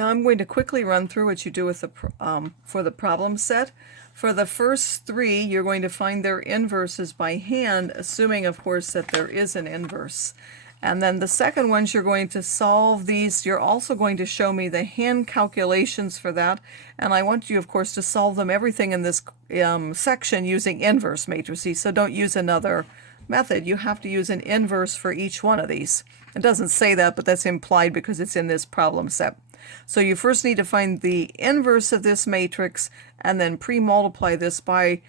Now I'm going to quickly run through what you do with the for the problem set. For the first three, you're going to find their inverses by hand, assuming, of course, that there is an inverse. And then the second ones, you're going to solve these. You're also going to show me the hand calculations for that. And I want you, of course, to solve them, everything in this section, using inverse matrices. So don't use another method. You have to use an inverse for each one of these. It doesn't say that, but that's implied because it's in this problem set. So you first need to find the inverse of this matrix and then pre-multiply this by,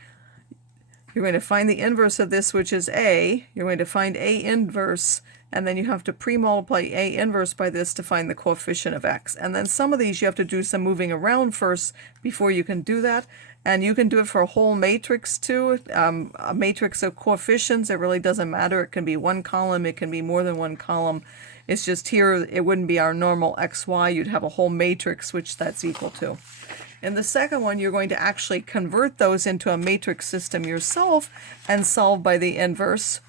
you're going to find the inverse of this, which is A. You're going to find A inverse, and then you have to pre-multiply A inverse by this to find the coefficient of X. And then some of these you have to do some moving around first before you can do that. And you can do it for a whole matrix too, a matrix of coefficients. It really doesn't matter. It can be one column, it can be more than one column. It's just here, it wouldn't be our normal XY. You'd have a whole matrix, which that's equal to. In the second one, you're going to actually convert those into a matrix system yourself and solve by the inverse.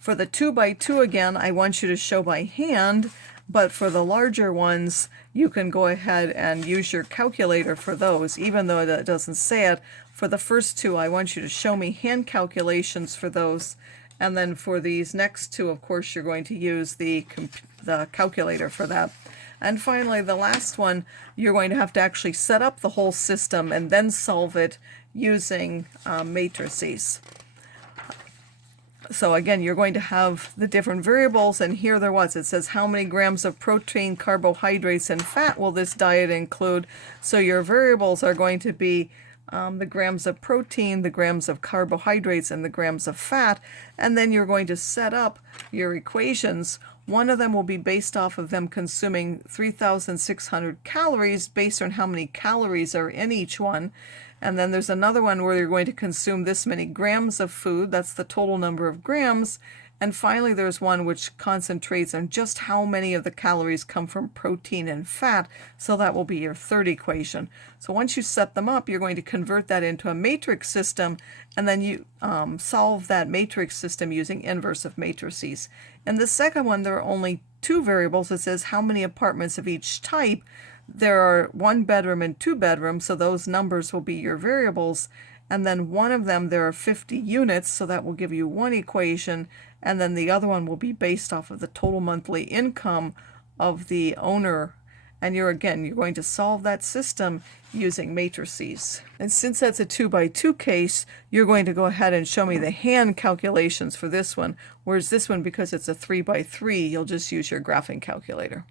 For the 2 by 2, again, I want you to show by hand, but for the larger ones, you can go ahead and use your calculator for those, even though that doesn't say it. For the first two, I want you to show me hand calculations for those. And then for these next two, of course, you're going to use the calculator for that. And finally, the last one, you're going to have to actually set up the whole system and then solve it using matrices. So again, you're going to have the different variables, and here there was. It says how many grams of protein, carbohydrates, and fat will this diet include? So your variables are going to be the grams of protein, the grams of carbohydrates, and the grams of fat. And then you're going to set up your equations. One of them will be based off of them consuming 3,600 calories based on how many calories are in each one. And then there's another one where you're going to consume this many grams of food. That's the total number of grams. And finally, there's one which concentrates on just how many of the calories come from protein and fat. So that will be your third equation. So once you set them up, you're going to convert that into a matrix system, and then you solve that matrix system using inverse of matrices. In the second one, there are only two variables. It says how many apartments of each type. There are 1 bedroom and 2 bedrooms, so those numbers will be your variables. And then one of them, there are 50 units, so that will give you one equation. And then the other one will be based off of the total monthly income of the owner. And you're going to solve that system using matrices. And since that's a 2 by 2 case, you're going to go ahead and show me the hand calculations for this one. Whereas this one, because it's a 3 by 3, you'll just use your graphing calculator.